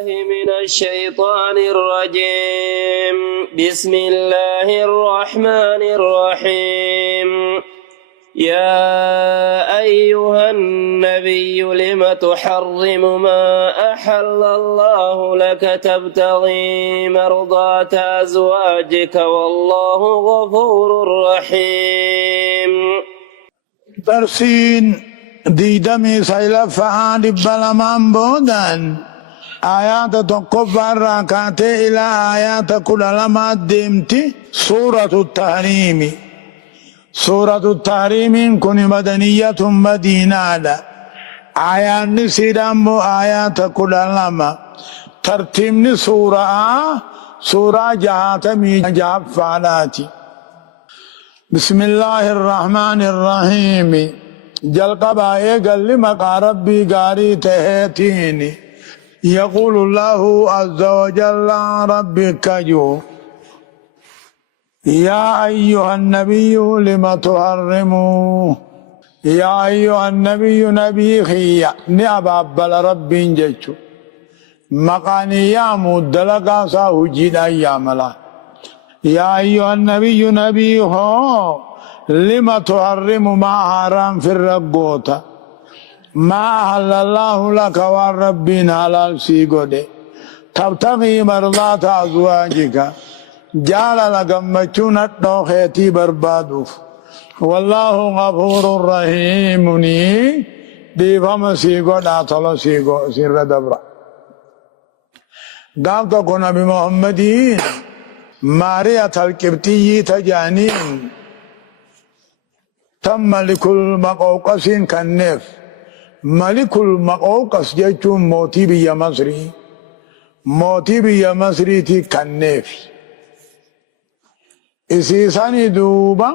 من الشيطان الرجيم. بسم الله الرحمن الرحيم. يا أيها النبي لم تحرم ما أحل الله لك تبتغي مرضات أزواجك والله غفور رحيم. درسين ديدمي سيلفعان بلمان بودان آيات تقفى الركعت إلى آيات كل لما دمتي سورة التحريم. سورة التحريم كن مدنية مدينة آيات نسيدام آيات كل لما ترتيب سورة جهاتمي جاب فعلاتي. بسم الله الرحمن الرحيم. جل قبائے قل مقا ربي قاري تهيتيني. يقول الله عز وجل ربك جو يا أيها النبي لما تحرموا. يا أيها النبي نبي خيّا نعباب ربي جيشو مقاني يا مدلقا ساهجين أيام الله. يا أيها النبي نبي هو لما تحرم ما حرام في الرقوطة ما أحل الله لك والربين على السيقود تبتغي مرضات أزواجك جعل لك مجونة نوخيتي بربادوف والله غفور رحيم. ديفهم سيقود أطلع سيقود سير دبرا قام تكون بمحمدين مارية الكبتي تجانين تم ملك المقوقس كالنف. ملك المقوقس جيتون موتي بيا مصري موتي بيا مصري تي كالنف. اسيساني دوبا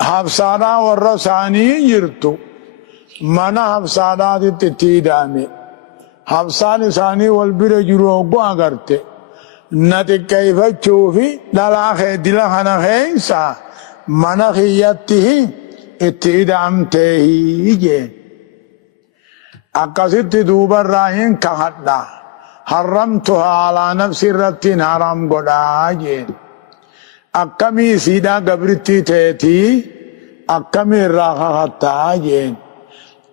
حفصانا ورساني جرتو منا حفصانا تي دامي حفصاني ساني والبير جروغو اگرته نتي كيف تشوفي دلاخي دلخنا خيسا منخيته اتدامته جين أقصد دوبر راهن كهدا حرمتها على نفسي رتين حرام قدا جين أكمي سيدا قبرتي تيتي أكمي راها حتى جين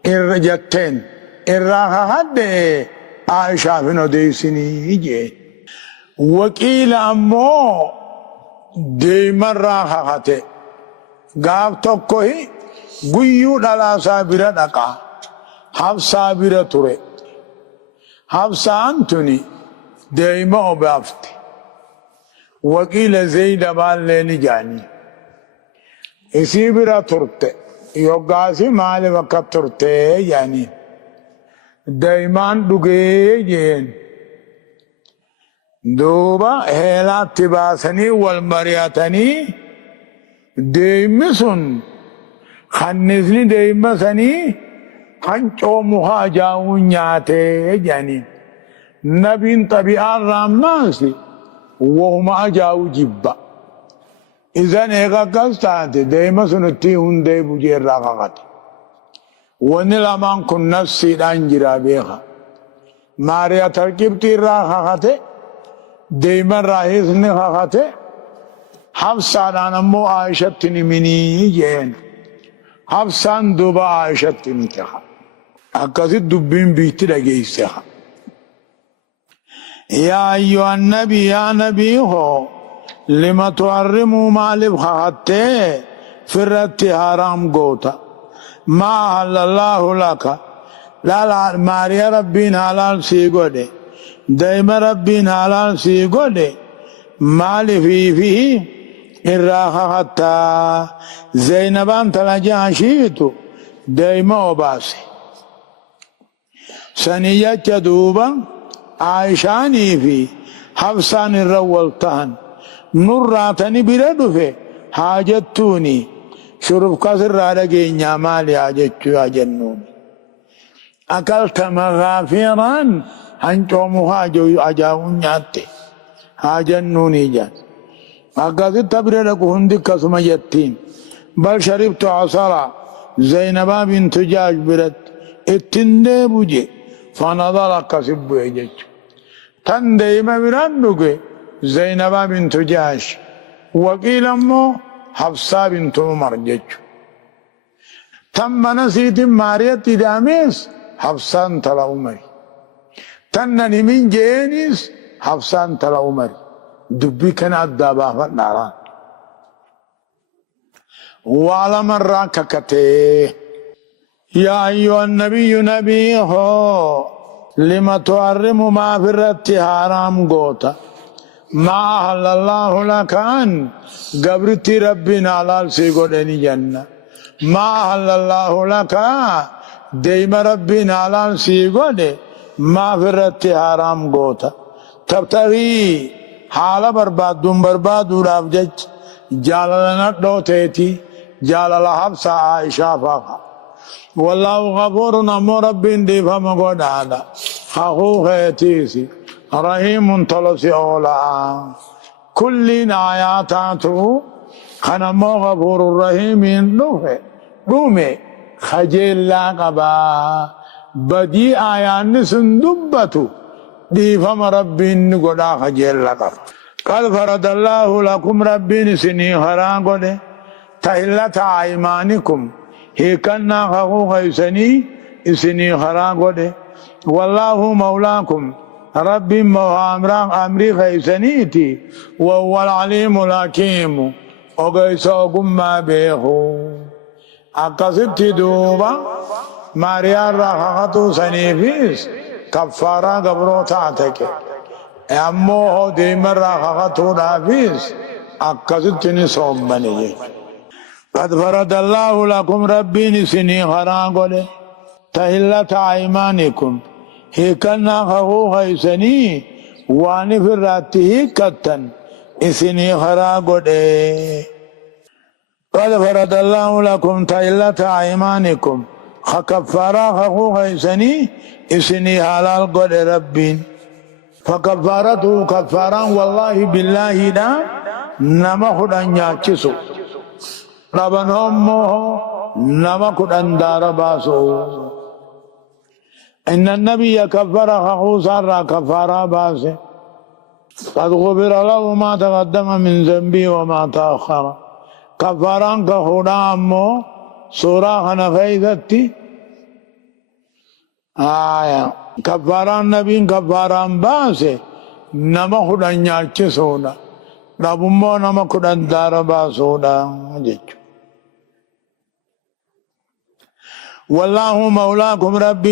إرجتين إراها حد عائشة بن ديسني جين وكيل أمو ديما راها حتى gaaf tokko guyyuu dhalaasaa bira dhaqa Hafsaa bira ture. Hafsaan tuni deema obaafte waqiila Zayda baallee ni jaani isii bira turte yoggaasi maaliif akka turte jaani deemaan dhugee jeen duuba heelaatti baasanii wal mari'atanii deemmi sun kannisni deemma sanii hancoo muhaa jaa'uun nyaatee jedhanii nabiin xabi'aan raammaasi wahuma ajaa'u jibba izan eega akkas taate deema sun itti hundee bujeerraa kakate wanni lamaan kun nafsiidhaan jira beeka maariyaa tarkibtiirraa kakate deemarraa hiisni kakate Hafsaadhaan ammoo Aayishatti niminii jeen Hafsaan duuba Aayishatti nimte akkasit dubbiin biitti dhageeyse yaa ayyuhan nabi yaa nabii hoo lima tuharrimuu maaliif kakattee firratti haraam goota maa ahallallaahu laka maariya rabbiin halaal sii godhe deema rabbiin halaal sii godhe maalifiifihi irraa kakattaa Zaynabaan tana jaashiitu deema obaase sanii jecha duuba Aayishaanii fi Hafsaan irra wal tahan nurraatani bira dhufe haajattuuni shurufkas irraa dhageenyaa maali haa jechuu haa jennuun akalta magaafiiraan hancoomu ajaa'uun nyaatte haa jennuuni jaan akkasitti bira dhaqu hundi akkasuma jettiin bal sharibtu asara Zaynabaa bintu Jaash biratti ittiin deebu je فنظر كسب يجج تن ديما برانوك زينب بنت جاش وقيل امو حفصة بنت عمر جج تم نسيت ماريت داميس حفصة تلا عمر تنني من جينيس حفصة تلا عمر دبي كان الدابا فنارا وعلى مرة ككته يا أيها النبي نبي هو لما تعرم ما في الرت حرام قوتا ما أهل الله لك أن قبرت ربنا على سيقودني جنة ما أهل الله لك ديم ربنا على سيقود ما في الرت حرام قوتا تبتغي حال برباد ورافجج جالنا دوتيتي جالل حبسة عائشة فاقا والله غفور نمو رب دي فمقود هذا حقوق يتيسي رحيم تلسي أولا كل آياتاته خنمو غفور الرحيم رومي خجل لاقبا بدي آيان سندبتو دي فم رب قد خجل لاقبا قد فرد الله لكم رب سني خراقود تهلة أيمانكم هيكنا حقوق يسني اسني خراقود والله مولاكم رب أمري خيسنيتي وهو العليم الحكيم وقيسوكم ما بيخو أقصدت دوبا ماريا رخصتو سنيفيس كفارا قبرو تاتك أمو ديمر رخصتو نافيس أقصدتني صومني قد فرد الله لكم ربي نسني خراقود تهلة أيمانكم هيكنا حقوق يسني واني في راته كتن اسني خراقود قد فرد الله لكم تهلة أيمانكم خكفارا حقوق يسني اسني حلال قد ربين فكفارته كفارا والله بالله دا نما خدان ياچسو ربنهم نما خدان دار باسو إن النبي كفر خصوصا كفارا باسه قد غفر له ما تقدم من ذنبه وما تأخر كفارا كخدا أمو سورة خنفيدتي كفارا نبي كفارا باسه نما خدا نياچه سودا ربمو نما خدا دار باسودا جيچ والله مولاكم رب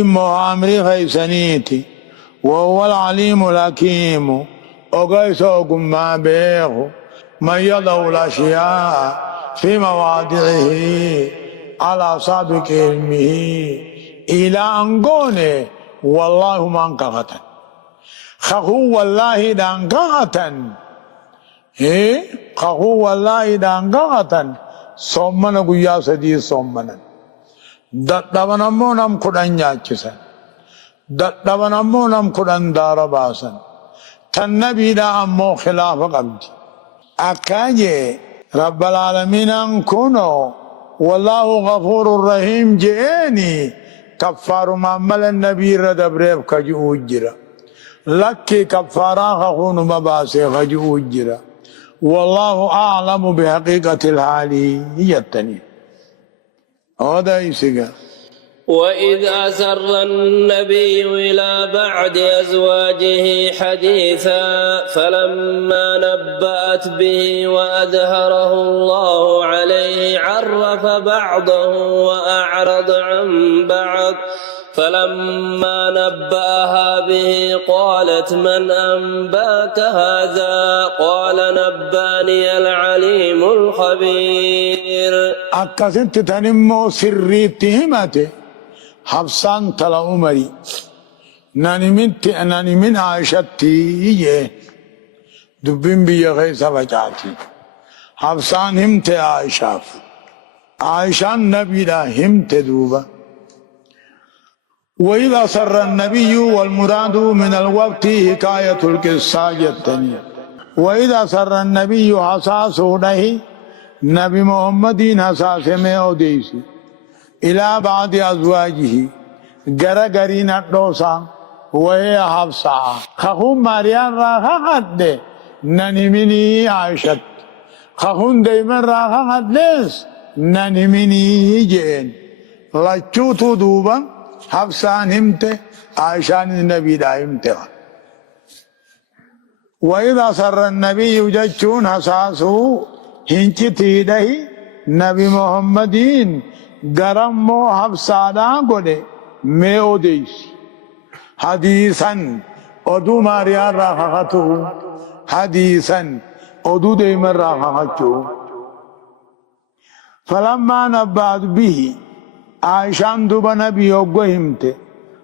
أمري خيسنيتي وهو العليم الحكيم وقيسوكم ما بيخو من يضع الأشياء في مواضعه على سابق علمه إلى أنقونه والله منقغة خخو والله دانقغة خخو والله دانقغة صمنا قيا سدي صمنا dadhabanammoo nam kudhan nyaachisan dadhabanammoo nam kudhan daara baasan tan nabiidha ammoo khilaafa qabdi akkaaje rabbal aalamiinan kuno wallahu ghafuurun rahiim je'eeni kaffaarumaan mala nabiirra dabreef kaji'uu jira lakki kaffaaraa kakuunuma baasee kaji'uu jira wallahu a'lamu bihaqiiqati ilhaalii jettanii هذا يسقى وإذ أسر النبي إلى بعض أزواجه حديثا فلما نبأت به وأظهره الله عليه عرف بعضه وأعرض عن بعض فلما نبأها به قالت من أنباك هذا قال نباني العليم الخبير أكثنت تنمو سري تهمته حفصان تلا عمري ناني من عائشتي دبين بي غيث وجاتي حفصان همت عائشة النبي لا همت دوبا وإذا سر النبي والمراد من الوقت حكاية القصة الثانية وإذا سر النبي حساسه له نبي محمد حساس میں اودیسی الى بعض ازواجه gara garii nadhoosa wayee habsaa kakun maariyaan raa kakadde nan himinii aishat kakun deeyman raa kakaddees nan himinii jeen lachuutu duuba habsaan himte aishaan nabiidhaa himte وإذا سر النبي جتشون هساسو هنچتي دهي نبي محمدين گرمو حفصادا قده ميو ديس حديثا ادو ماريان راخاتو حديثا ادو ديمن راخاتو فلما نبعد به عائشان دوبا نبي وقهمت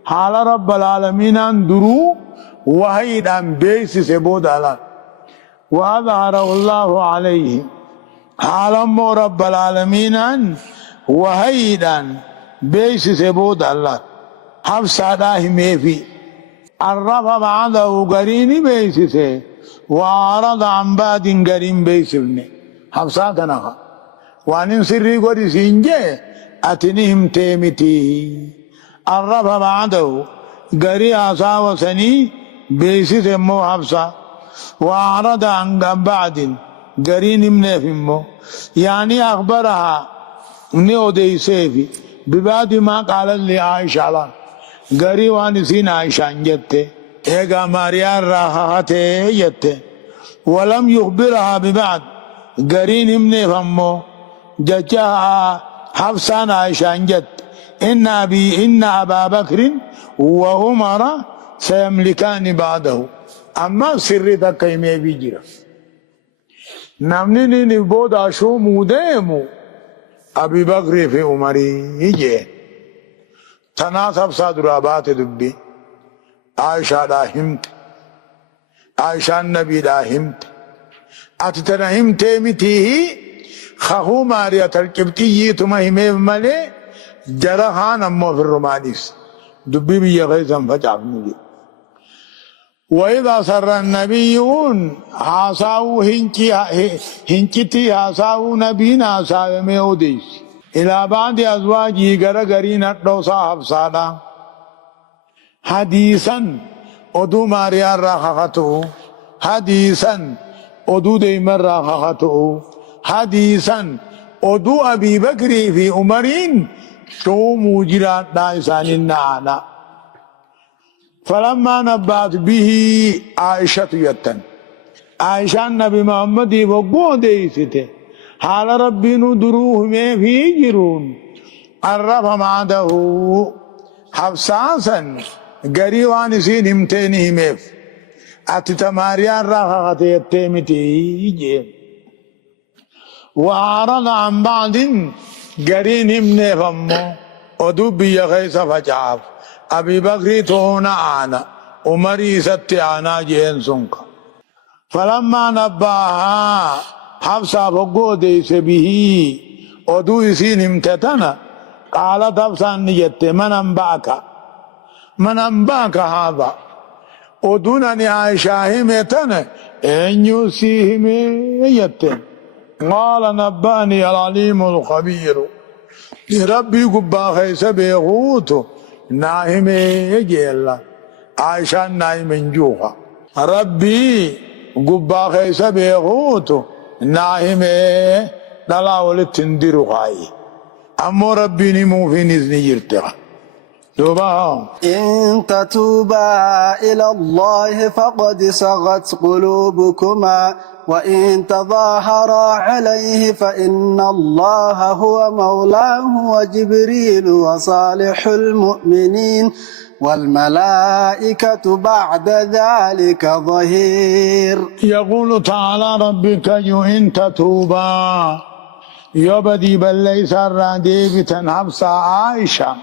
حال رب العالمين اندرو وحيدا بيسس بودالا وأظهره الله عليه حالم رب العالمين وحيدا بيسس بودالا حفصة داهمي في عرف بعده قرين بيسس وعرض عن بعد قرين بيسسني حفصة تنخى وان سري قري سنجي أتنهم تيمتي عرف بعده قري عصا وسني بيسس مو حفصة وأعرض عن بعد قرين منافمو يعني أخبرها نيودي سيفي ببعد ما قال لي عائشة الله قري وانسين عائشة جت إيقا ماريان راحته جت ولم يخبرها ببعد قرين منافمو جتها حفصة عائشة جت إن أبا بكر وعمر سيملكان بعده أما سر تكيمي بيجرا نمني نبودا شو موديمو أبي بكر في عمري يجي تناسب صدرابات دبي عائشة دا همت عائشة النبي دا همت أتتنا همت متيه خخو ماريا تركبتي تما همي ملي جرخان أمو في الرمانيس دبي بي غيثا فجعبني وإذا سر النبيون حاساو هنكتي حاساو نبينا حاساو ميوديس إلى بعد أزواجه غرغرين الدوسا حفصادا حديثا أدو ماريان راخاتو حديثا أدو ديمر راخاتو حديثا أدو أبي بكر في عمرين شو موجرات دائسان النعانا فلما نبأت به عائشة يتن عائشة النبي محمد وقوه ديسته حال ربي ندروه ما في جرون عرف معده حفصاسا قريوان سين همتينه ميف أتتماريان راخة يتيمتي وعرض عن بعض قرين همنه فمو ودوبي يغيس فجعف أبي بكر تونا آنا عمري ست آنا جين سنك فلما نباها حفصة فقو ديس به ودو يسين امتتنا قالت حفصة نجت من أنباك هذا ودونني عائشة همتنا إن يسيهم يتن قال نباني العليم الخبير ربي قبا خيس بيغوتو ناهم يجيلا عائشة نايم جوها ربي قبا خيس بيغوتو ناهم دلاول تنديرو خاي أمو ربي نمو في نزني يرتغى إن تتوبا إلى الله فقد صغت قلوبكما وإن تظاهرا عليه فإن الله هو مولاه وجبريل وصالح المؤمنين والملائكة بعد ذلك ظهير. يقول تعالى ربك إن تتوبا يبدي بل ليس الرديبة حبس عائشة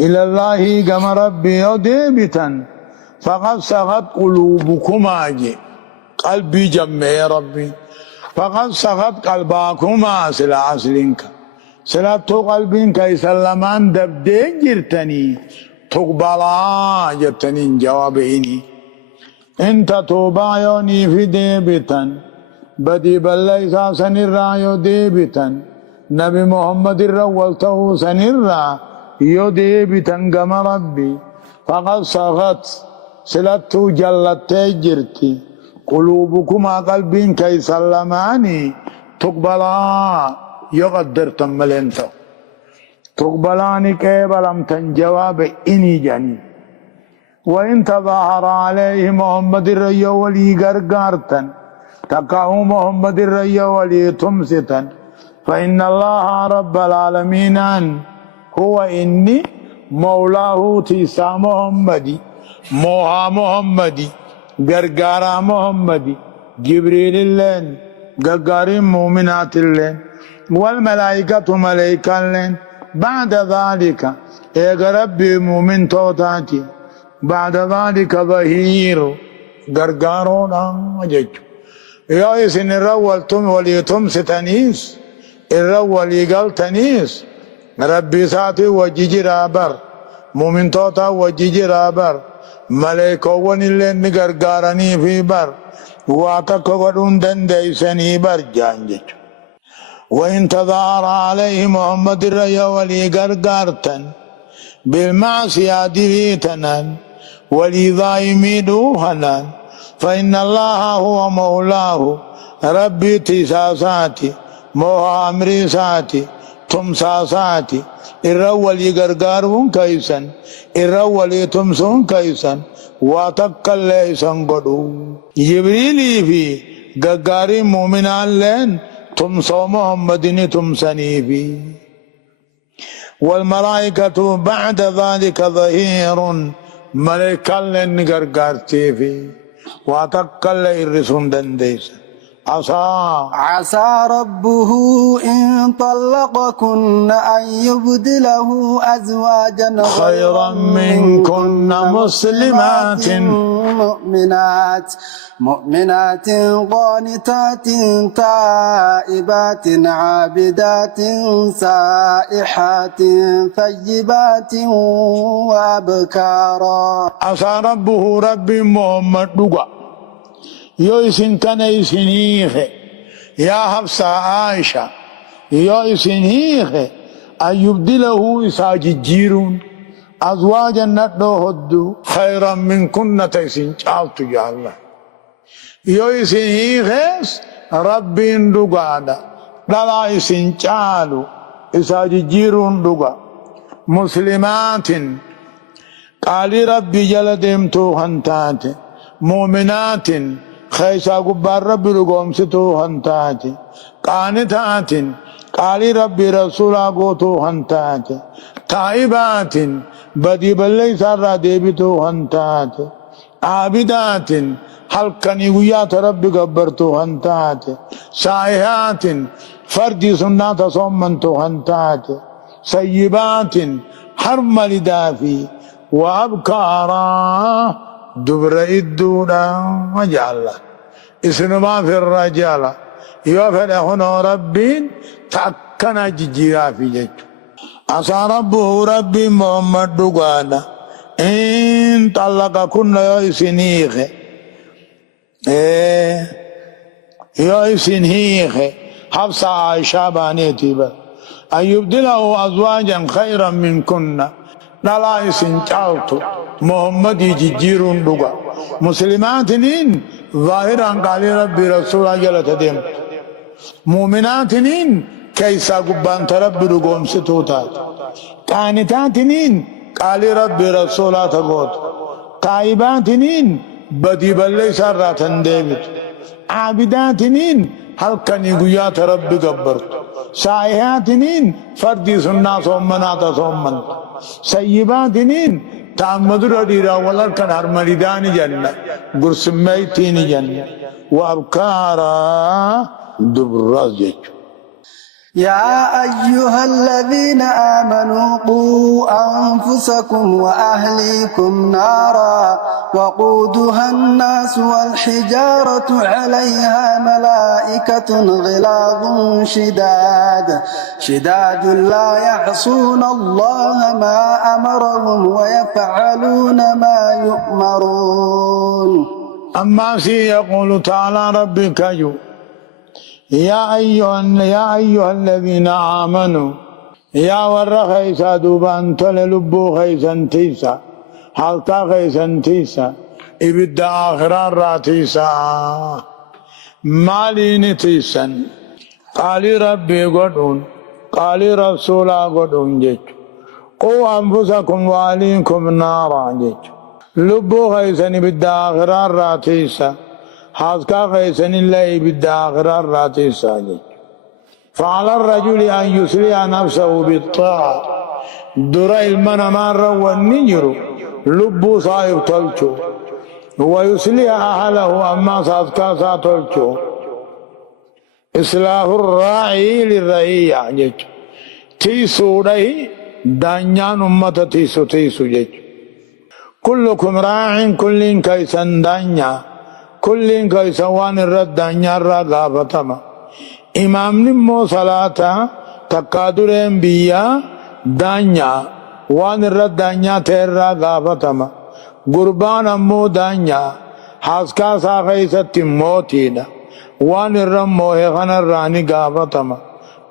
إلى الله كما ربي يديبتا فقد سغت قلوبكما قلبي جمع يا ربي فقد سغت قلبكما سلا عسلنك سلا تو قلبك يسلمان دبدين جرتني تقبلا جرتني جوابيني انت توبا يوني في ديبتا بدي بل ليس سنرا يديبتا نبي محمد الرولته سنرا يودي بتنقم ربي فقد صغت سلتو جلت تجرتي قلوبكما قلبين كي سلماني تقبلا يقدر تملنتو تقبلاني كيبلم تنجواب إني جاني وإن تظاهر عليه محمد الرئي ولي غرغارتن تقاه محمد الرئي ولي تمستا فإن الله رب العالمين هو إني مولاه تيسا محمدي موها محمدي غرغارا محمدي جبريل اللين غرغاري مؤمنات اللين والملائكة ملائكة اللين بعد ذلك يا ربي مؤمن توتاتي بعد ذلك ظهير غرغارون أجج يا إسن الرول تم وليتم ستنيس الرول يقال تنيس ربي ساتي وجيجي رابر مؤمن توتا وجيجي رابر ملائكة ونلين غرغارني في بر واتك ودون دنديسني بر جانجج وإن تظاهر عليه محمد الريا ولي غرغارتن بالمعصية ديتنا ولي ظايميدوهنا فإن الله هو مولاه ربي تساساتي موها أمري ساتي تمساساتي الرولي غرغارون كيسن الرولي تمسون كيسن واتقل ليسن قدو جبريلي في غرغاري مؤمنان لين تمسو محمدني تمسني في والملائكة بعد ذلك ظهير ملائكة لين غرغارتي في واتقل الرسول دنديس عسى ربه إن طلقكن أن يبدله أزواجا خيرا منكن مؤمنات قانتات تائبات عابدات سائحات ثيبات وأبكارا. عسى ربه ربي محمد دقا يوسن تنيسنيه يا حفصة عائشة يوسنيه أن يبدله إساجيرون أزواجا ندو هدو خيرا من كنا تيسن شالتو يا الله يوسنيه ربي دقادا لا يسن شالو إساجيرون دقا مسلمات قال ربي جلدمتو هنتات مؤمنات خيسا قبار ربي رقومستو هنتاتي قانتات قال ربي رسولا قوتو هنتاتي تائبات بدي بلي سارا ديبتو هنتاتي عابدات حلقني ويات ربي قبرتو هنتاتي سائحات فردي سنات صمنتو هنتاتي سيبات حرم لدافي وأبكارا دبر الدودا وجعل اسنما في الرجال يفرحون ربي تأكنا جيرا في جيج عسى ربه ربي محمد دقانا إن طلق كن يسنيخ يسنيخ حفصة عائشة بانيتي أن يبدله أزواجا خيرا من كنا لا يسن چاوتو محمد يجيرون دوغا مسلماتنين ظاهرا قال ربي رسول جلت ديم مؤمناتنين كيسا قبان ربي دوغوم ستوتات قانتاتنين قال ربي رسول تقوت تائباتنين بدي بلي سراتن ديبت عابداتنين هل كان يقيات ربي قبرت سائحاتنين فردي سنة صومنات صومن سيباتنين تعمد رديرا ولكن هرمالدان جنة قرسميتين جنة وأبكارا دبرازج. يا أيها الذين آمنوا قوا أنفسكم وأهليكم نارا وقودها الناس والحجارة عليها ملائكة غلاظ شداد لا يعصون الله ما أمرهم ويفعلون ما يؤمرون. أما يقول تعالى ربك يا أيها الذين آمنوا يا ور خيسا دوبان تل لبو خيسن تيسا حالتا خيسن تيسا إبدا آخران راتيسا مالين تيسن قالي ربي قدون قالي رسولا قدون جيج قو أنفسكم وأهليكم نارا جيج لبو خيسن إبدا آخران راتيسا حالتا خيسن الله إبدا آخران راتيسا جيج فعلى الرجل أن يسرع نفسه بالطاعة درى المنا مرة والنجر لبو صاحب تلشو ويسلي أهله أما صادقا ساتلشو إصلاح الراعي للرعية جيج تيسو رأي دانيان أمة تيسو جيج كلكم راع كل كيسن دانيا كل كيسوان الرد دانيا الرقابة إمامني مو صلاة تقادر انبياء دانيا وان الرد دانيا تيرا غافتما قربان امو دانيا حاسكا ساقيست موتينا وان الرم موهخن الراني غافتما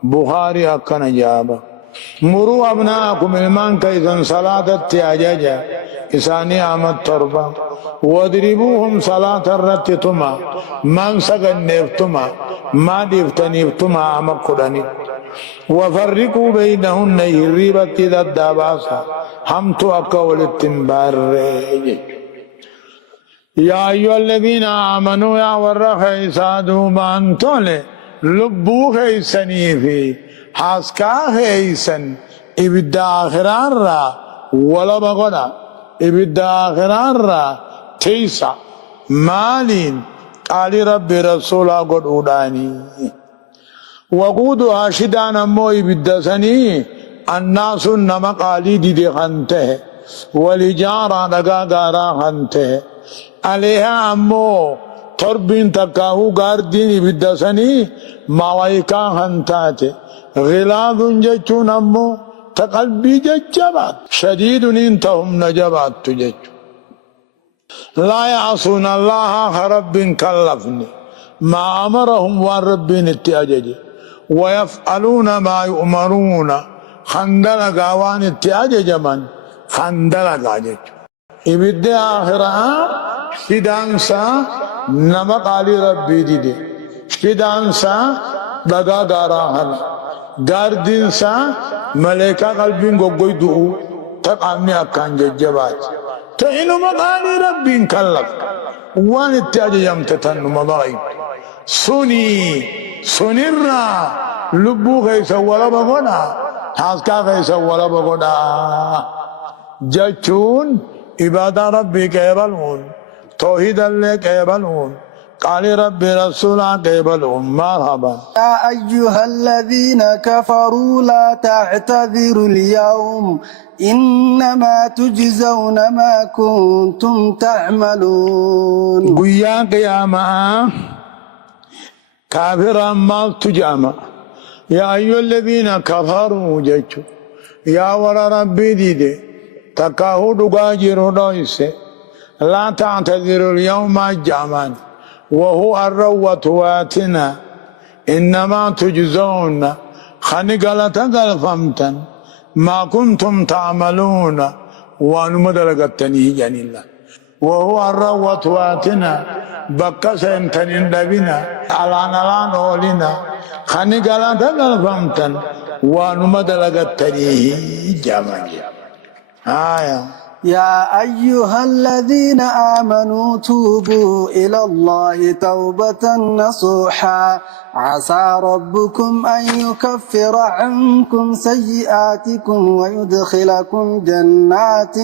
بخاري اكنا جابا مروا ابناءكم المان كيسن صلاة التياجاجا إساني آمد تربا وادربوهم صلاة الرتتما من سقن نفتما ما دفتنفتما آمد قراني وفرقوا بينهن يريبت ذا الداباسا همتو أكول التنبار يا أيها الذين آمنوا يا ورخيسا دوبان تولي لبو خيسني في حاسكا خيسن إبدا آخران را ولا بغدا إبدا آخران را تيسا مالين قال ربي رسولا قد أوداني وقودها شدان أموي بالدسني الناس نما قالي دي خنته والإجارة دقاقارا خنته عليها أمو تربين تكاهو قاردين بالدسني موايكا خنتاته غلاظ ججون أمو تقلبي ججبات شديد انتهم نجبات تجج لا يعصون الله رب كلفني ما أمرهم والربين اتأججي ويفعلون ما يؤمرون خندل قاوان اتأجج من خندل قاجج إبدا آخرها شدانسا نمق علي ربي دي شدانسا دقا قاراهن قاردنسا ملائكة قلبين قوي دعو تقامني أكان ججبات تإنو مقالي ربي كلف وان اتأجج يمتتن مضايب سنرا لبو خيسا ولا بغدا حاسكا خيسا ولا بغدا جاتشون عبادة ربي كيبلون توحيد الله كيبلون قال ربي رسولا كيبلون مرحبا يا أيها الذين كفروا لا تعتذروا اليوم إنما تجزون ما كنتم تعملون قيا قياما كافرا ما تجامع يا أيها الذين كفروا جيتشو يا ورا ربي ديدي تكاهو دقاجر رويس لا تعتذروا اليوم الجامان وهو الروة واتنا إنما تجزون خنقلة قلفمتا ما كنتم تعملون وانمدلقتني جن الله وهو الروة واتنا بكس امتنين دبنا علان أولنا خنقلة قلفمتا وانمدلقتني جمال يا أيها الذين آمنوا توبوا إلى الله توبة نصوحا عسى ربكم أن يكفر عنكم سيئاتكم ويدخلكم جنات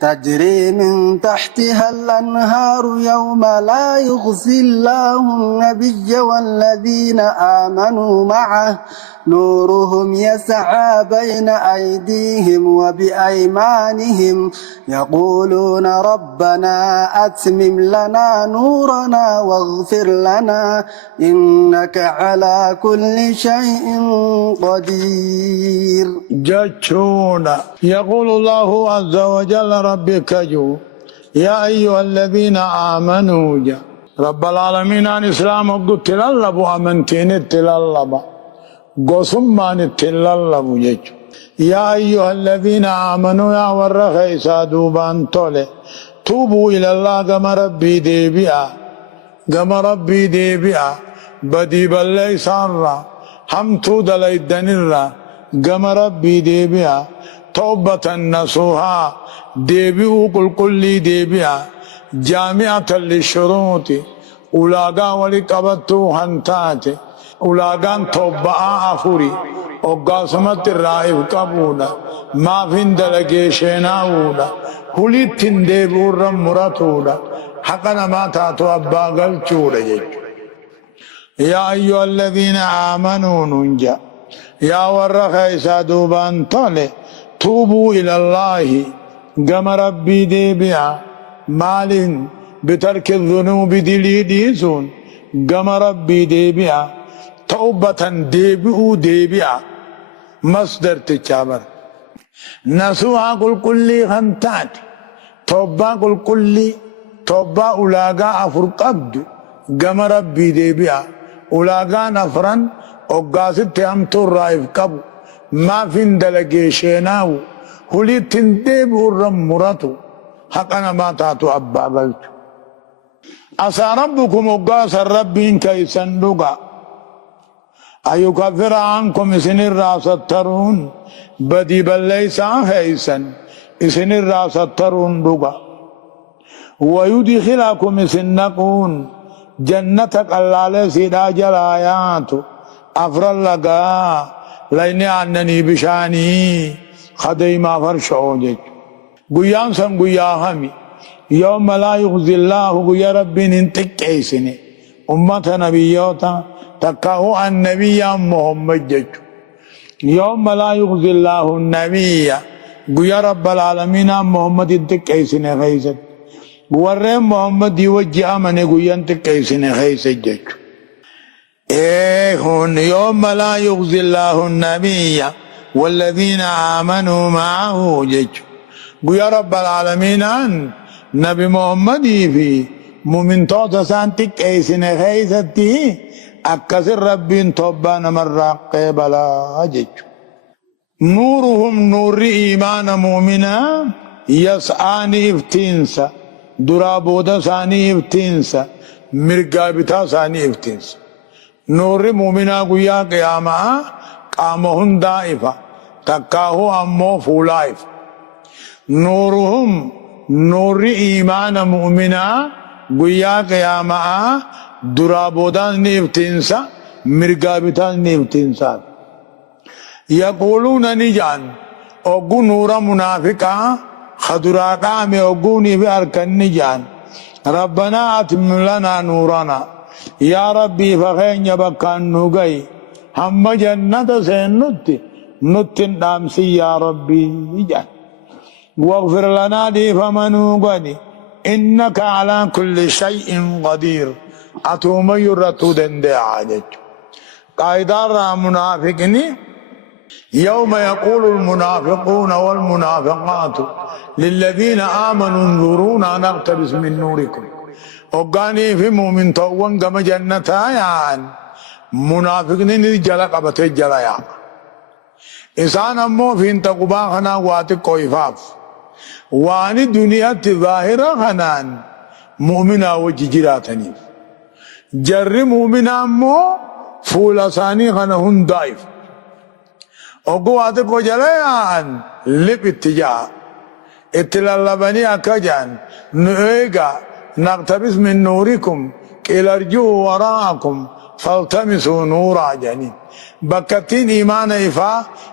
تجري من تحتها الأنهار يوم لا يخزي الله النبي والذين آمنوا معه نورهم يسعى بين أيديهم وبأيمانهم يقولون ربنا أتمم لنا نورنا واغفر لنا إنك على كل شيء قدير. جاتشونا يقول الله عز وجل ربك جو يا أيها الذين آمنوا رب العالمين عن إسلام قلت للبوا أمنتين تللبا قسمان التلال مجج يا أيها الذين آمنوا يا ورخي سادوبان طولي توبوا إلى الله قم ربي ديبئا قم ربي ديبئا بدي بالله سارا همتو دلي دنرا قم ربي ديبئا توبة نسوها ديبئو كل ديبئا جامعة للشروط أولاغا ولقبتو هنتاتي أولاغان توبة أخوري وقاسمت الرائب قبولا ما فين دلقيشينا أولا هلتن ديبور رمرتولا حقنا ما تاتو أبا قلتولا يا أيها الذين آمنوا ننجا يا ورخي سادوبان طالي توبوا إلى الله قم ربي ديبيا مال بترك الذنوب ديسون قم ربي ديبيا توبة ديبئو ديبيا مصدر تجابر نسوها كل خنتات توبة كل توبة أولاغا أفرقبد قم ربي ديبيا أولاغا نفرا وقاست تيامتو الرائف قبو ما فين دلقيشيناو هلي تنديبو الرمرتو حقنا ما تاتو أبا قلتو أسى ربكم وقاس الربين كيسن لغا أيكفر عنكم سن الراس الترون بدي بل ليس هيسن سن الراس الترون لغا ويدخلكم سنكون جنتك اللالة سيدا جلايات أفر لغا لين أنني بشاني خديما فرشوجك قيان سن قيا همي يوم لا يخزي الله قيا ربي ننتك ايسني أمة نبيوتا تكاهو النبي محمد جج يوم لا يخزي الله النبي قيا رب العالمين محمد انتك ايسني خيست ورم محمد يوجه من قيا انتك ايسني خيست جج يوم لا يخزي الله النبي والذين آمنوا معه جج قيا رب العالمين نبي محمد في مؤمن توتا سانتك ايسن خيستي اكسر ربين توبان مرة قبلا جج نورهم نور ايمان مؤمنا يسعاني افتنسا درابودا ساني افتنسا مرقابتا ساني افتنسا نور مؤمنا قيا قياما قامهن دائفا تكاهو امو فولايف نورهم نور إيمان مؤمنا قيا قياما درابودان نيفتنسا مرقابتان نيفتنسا يقولون نجان أقو نور منافقا خدراقا میں أقوني بأركن نجان ربنا أتم لنا نورنا يا ربي فخين يبكان نوغي هم جنة سين نتن دامسي يا ربي جان واغفر لنا دي فمنو قدي إنك على كل شيء قدير أتوم يرتو دندي عاجج قايدار منافقني يوم يقول المنافقون والمنافقات للذين آمنوا انظرونا نقتبس من نوركم وقاني في مؤمن طوان قم جنتا يان منافقني جلا قبته جلا يان إنسان أمو في انتقبا خنا واتي قويفاف واني دنيا ظاهرة خنان مؤمنة وججراتني جر مؤمنة مو فولا ثاني خنهن ضعيف وقواتك وجليان لب اتجاه اتلالبني اكجان نؤيقا نقتبس من نوركم قيل ارجعوا وراءكم فالتمسوا نورا جنين بكتين إيمان إفا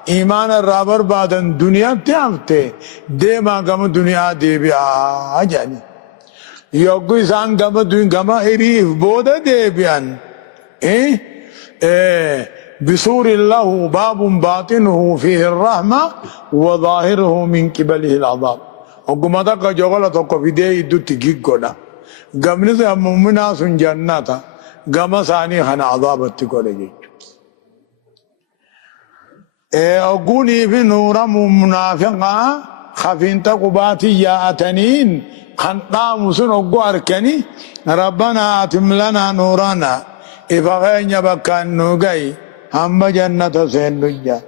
إيمان الرابر بعدن دنيا تيافته دي ما قم دنيا دي بيا جاني يوكو إسان قم دنيا قم إريف بودا دي بيان بسور الله باب باطنه فيه الرحمة وظاهره من قبله العذاب وقمتا كجوغلة توقف دي دو تجيك قولا قم نسي مؤمنا سن جناتا قم ثاني خنا عذابت قولا جيك أقولي في نور منافقا خفين تقباتي ياتنين خنقام سنقو أركني ربنا أتم لنا نورنا إفغين يبكان نوغي هم جنة سينجا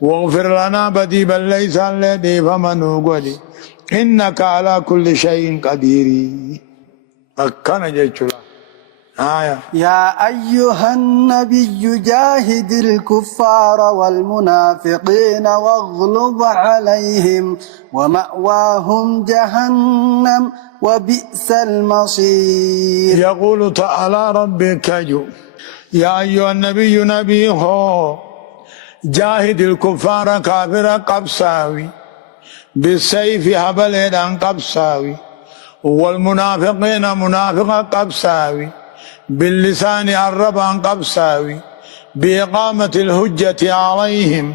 واغفر لنا بدي بل ليس الذي فمن قولي إنك على كل شيء قدير أكنا جيشلا آية يا أيها النبي جاهد الكفار والمنافقين واغلظ عليهم ومأواهم جهنم وبئس المصير. يقول تعالى ربك يا أيها النبي نبي هو جاهد الكفار كافر قبساوي بالسيف هبلدان قبساوي والمنافقين منافق قبساوي باللسان الربان قبساوي بإقامة الحجة عليهم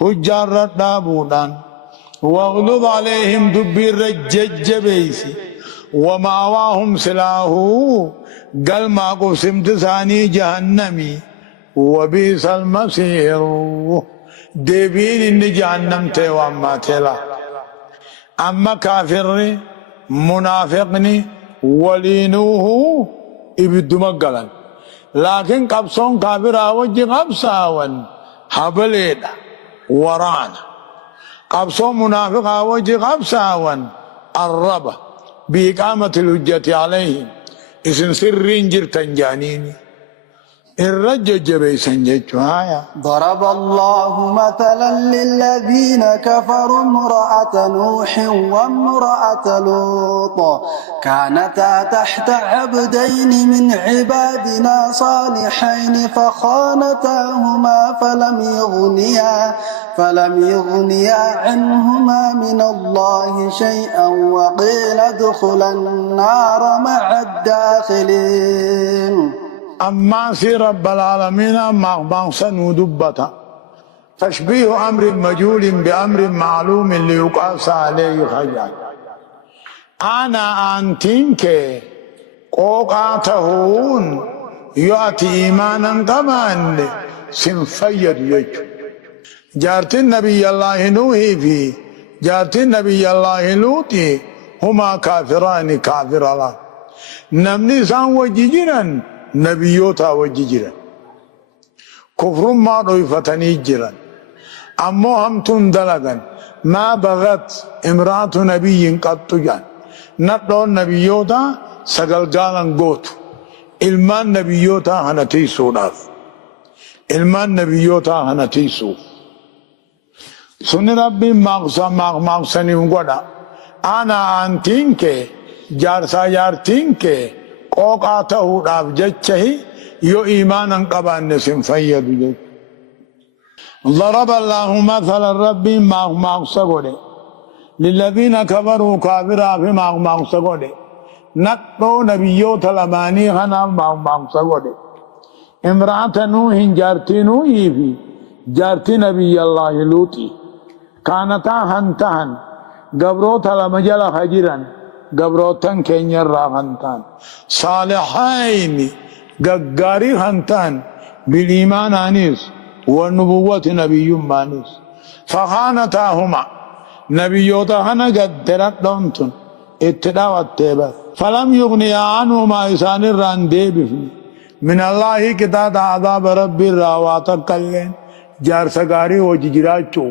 حجة الردابودان واغلظ عليهم دبير الجج بيسي ومأواهم سلاه قل ما قسمت ثاني جهنمي وبئس المصير ديبين إن جهنم تيوان تلا أما كافر منافقني ولينوه إبدو مقلا لكن قبصون كافر وجه قبصاون حبليدا ورانا قبصون منافق وجه قبصاون الربا بإقامة الحجة عليهم إسن سرين جرتن جانيني الرجج بيسن جيتشو ضرب الله مثلا للذين كفروا امرأة نوح وامرأة لوط كانتا تحت عبدين من عبادنا صالحين فخانتاهما فلم يغنيا عنهما من الله شيئا وقيل ادخلا النار مع الداخلين. أما سي رب العالمين مغبانسا ودبتا تشبيه أمر مجهول بأمر معلوم ليقاس عليه خيال أنا أنتينك قوقاتهون يأتي إيمانا كمان سنفيد يجو جارت النبي الله نوحي في جارت النبي الله لوطي هما كافران كافر الله نمني سان وجيجرا نبيوتا وجيجرا كفر ما ضيفتني جرا أمو هم تندلغا ما بغت امرأة نبي قد جان نقل نبيوتا سقلقالا قوت ilmaan nabiyyootaa kana tiisuudhaaf ilmaan nabiyyootaa kana tiisuuf sunni rabbiin maaqsaniif godha ana aantiin kee jaarsaa jaartiin kee qooqaa ta'uudhaaf jechahi yoo iimaanan qabaanne sin fayyadu jechuudha. ضرب الله مثلا ربي ماغسغودي للذين كفروا كافرا في ماغسغودي نقو نبيوت لماني خنا ماغسغودي امرأة نوح جارتي نوح في جارتي نبي الله لوطي كانتا هنتان قبروت لمجل خجرا قبروتن كينير هنتان صالحين ققاري هنتان بالإيمان آنيس والنبوة نبي مانيس فخانتاهما نبيوتهن قد تردنتن اتداوت تيبت فلم يغني عنهما إسان الران ديبفني من الله كتاب عذاب رب الراواتك اللين جار سقاري وججراتشو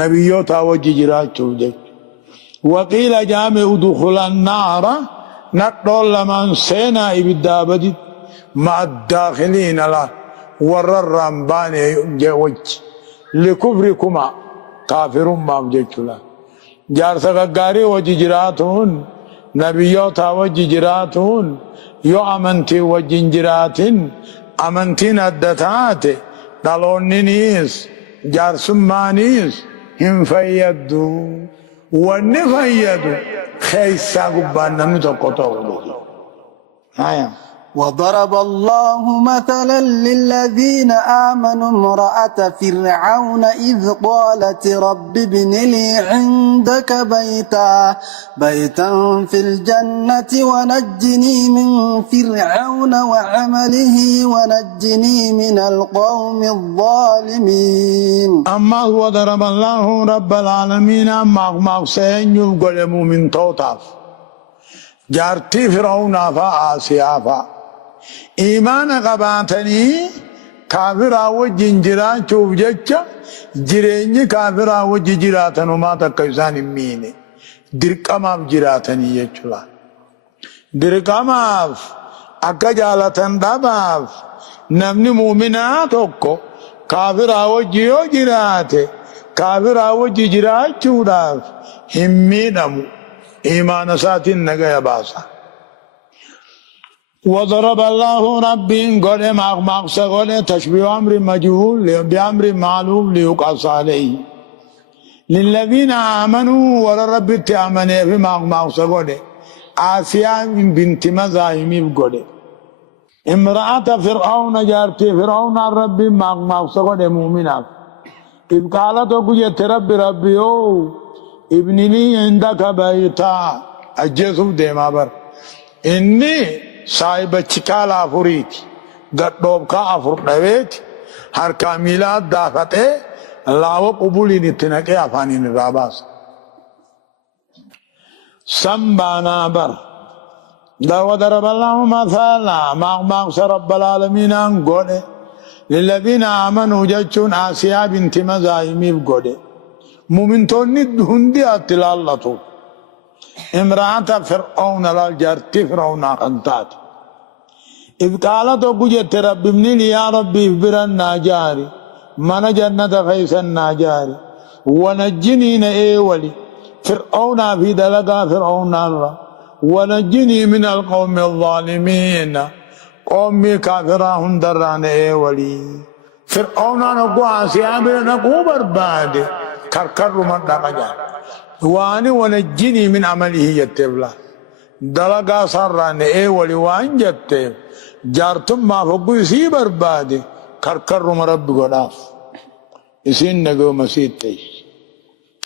نبيوتا وججراتشو جيك وقيل جامع ادخل النار نقل لمن سينا إبدابدت مع الداخلين الله ور الرمبان وجه لكفركما كافر ما بجتلا جار سغاري وججراتون نبيوتا وججراتون يو امنتي وجنجراتين امنتين الدتات دالونينيس جار سمانيس هم فيدو ونفيدو خيسا قبانا نتقطعو هيا وضرب الله مثلا للذين آمنوا امرأة فرعون إذ قالت رب ابن لي عندك بيتا في الجنة ونجني من فرعون وعمله ونجني من القوم الظالمين. أما هو ضرب الله رب العالمين أما سين يقول من توتاف جارتي فرعون فا آسيا فا إيمان قباتني كافرا وجين جران شوف جتشا جريني كافرا وجي جراتن وما تكيسان ميني درك أمام جراتني يجلا درك أمام أكا جالتن داباف نمني مؤمنات أكو كافرا وجي جراته كافرا وجي جرات شوداف همي نمو إيمان ساتين نغا باسا وضرب الله ربي قول مقصى قول تشبيه أمر مجهول بأمر معلوم ليقص عليه للذين آمنوا ورب تأمنوا في مقصى قول آسيا بنت مزاحم قول امرأة فرعون جارتي فرعون ربي مقصى قول مؤمنة إذ قالت وقجت ربي ابن لي عندك بيتا أجيسوا ديما بر إني صاحب چکالا فریت گٹوب کا افر دویت ہر کامیلات دافتے اللہ و قبولی نتنکے افانی نراباس سنبانا بر دو درب اللہ مثالا مغمغس رب العالمین گوڑے للذین آمنوا جچون آسیہ بنت مزاحمی گوڑے مومنتون هندي اتلالتو امرأة فرعون الجرتي فرعون قنطات إذ قالت وقجت رب ابن لي يا ربي اخبر الناجاري من جنة خيس الناجاري ونجني نئولي فرعون في دلقا فرعون الله ونجني من القوم الظالمين قومي كافرهم دران ايولي فرعون نقو عسيابر نقو برباد كركر من دقجان واني ونجني من عمله يتبلا دلقا سران ايولي وان جتب جارتم ما فقو يسي برباد كركر من رب قلاف يسين نقو مسيد تيش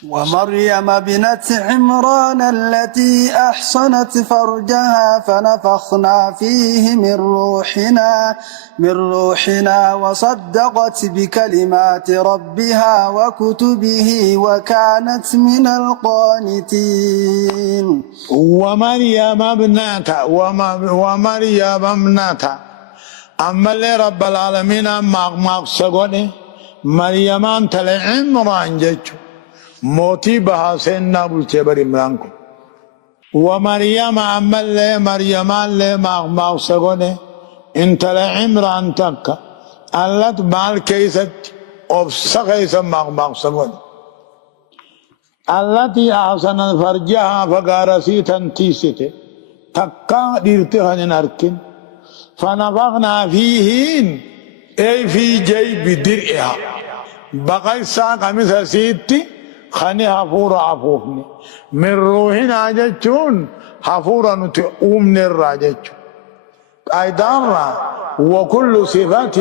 ومريم بنت عمران التي أحصنت فرجها فنفخنا فيه من روحنا وصدقت بكلمات ربها وكتبه وكانت من القانتين ومريم ابنتها أما اللي رب العالمين مقصقوني مريم أنت لعمران جيتشو موتي بها سيدنا بلتبر إمرانكم ومريم أما اللي مريم اللي مقصقوني انت لعمران تكا اللت مال كيست أفسا كيسا مقصقوني التي أحسن فرجها فقارسي تنتيسته تكا ديرتها نركن فنفخنا فيهن أي في جيب درئها بقى ساق مثل سيتي خاني حفورة عفوفني من روحنا جتشون حفورة نتقوم نراجتشون أيضا وكل صفات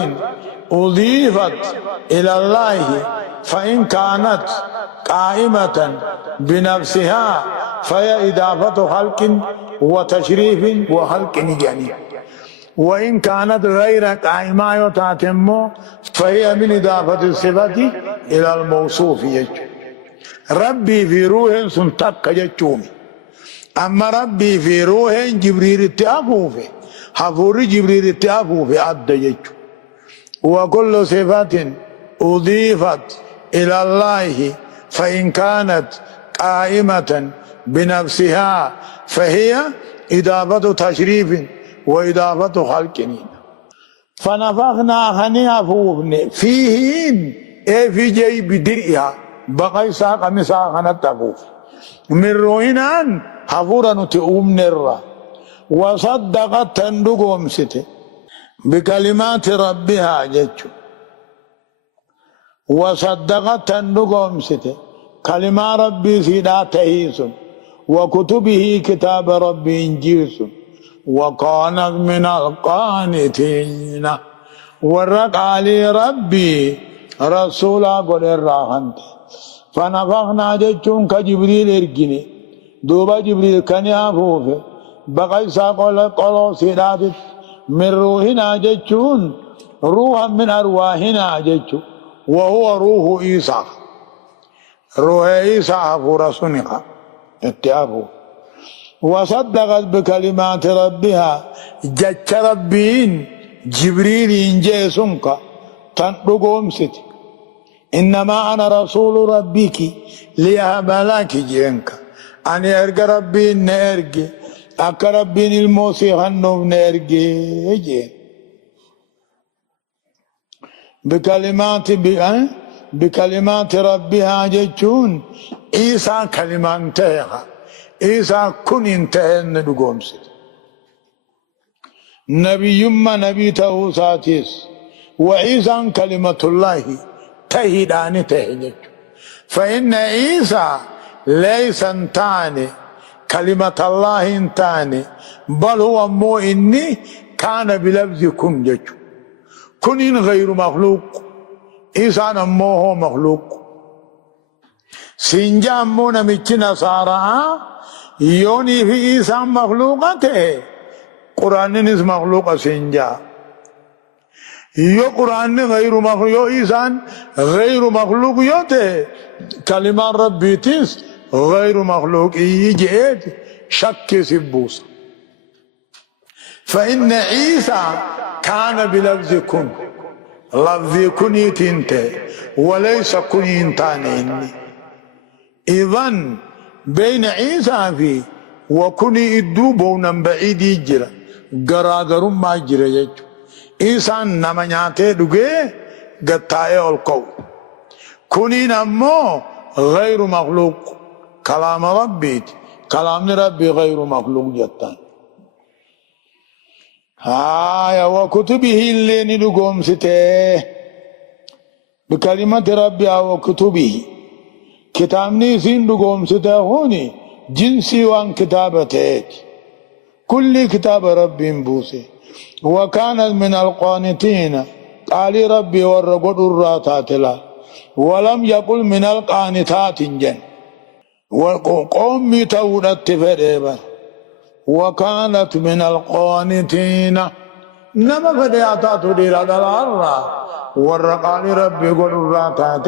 أضيفت إلى الله فإن كانت قائمة بنفسها فهي إضافة خلق وتشريف وخلق جانب وإن كانت غير قائمة يتاتم فهي من إضافة الصفة إلى الموصوف يجو ربي في روح سنتك يجومي أما ربي في روح جبريل التأفوفي حفور جبريل التأفوفي عد يجو وكل صفة أضيفت إلى الله فإن كانت قائمة بنفسها فهي إضافة تشريف وإضافة خلق فنفخنا خنيها فوفني فيهن أي في جيب درئها بقي ساق مساقنا تفوف من روحنا حفورا نتؤم نرى وصدقت تندقهم ستي بكلمات ربها جتشو وصدقت تندقهم ستي كلمة ربي سيدا تهيس وكتبه كتاب ربي انجيس وكانت من القانتين ورق علي ربي رسولا قل الراحنت فنفخنا جتشون كجبريل ارقني دوبا جبريل كان يافوفه بقى ساقل قلو سيداتت من روحنا جتشون روحا من أرواحنا جتشو وهو روح إيسا روح إيسا عفو رسولنا اتعافو وصدقت بكلمات ربها جتش ربين جبريل إنجيسنك تنقوم ست إنما أنا رسول ربك ليهب لك جنك أنا أرجى ربي نرجى أكربين الموسى هنوم نرجى جين بكلمات ربها جتون إيسا كلماتها إيسا كن انتهى ندقوم ست نبي نبي تهوساتيس وعيسى كلمة الله تهدان تهجج فإن عيسى ليس انتاني كلمة الله انتاني بل هو مو إني كان بلفظ كن جج كن غير مخلوق عيسى نمو هو مخلوق سنجا مو نمكي نصارى يوني في عيسى مخلوقته قرآن نس مخلوق سنجا يو قرآن غير مخلوق يو إنسان غير مخلوق يوته كلمة ربي تيس غير مخلوق يجيد شك سبوس فإن عيسى كان بلفظ كن لفظ كن يتنت وليس كن ينتانين إذن بين عيسى في وكن يدو بونا بعيد يجرى غراغر ما يجرى يجو إنسان نمانياته دوغي غتاي القو كونين أمو غير مخلوق كلام ربي غير مخلوق جتان هايا وكتبه اللي ندقوم سته بكلمة ربي وكتبه كتابني سين دقوم سته هوني جنسي وان كتابته كل كتاب ربي بوسي وكانت من القانتين قال ربي ورقود الراتات لا ولم يقل من القانتات جن وقومي تولدت فريبا وكانت من القانتين نما فدياتات دير الارى ورقال ربي قول الراتات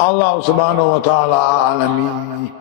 الله سبحانه وتعالى عالمين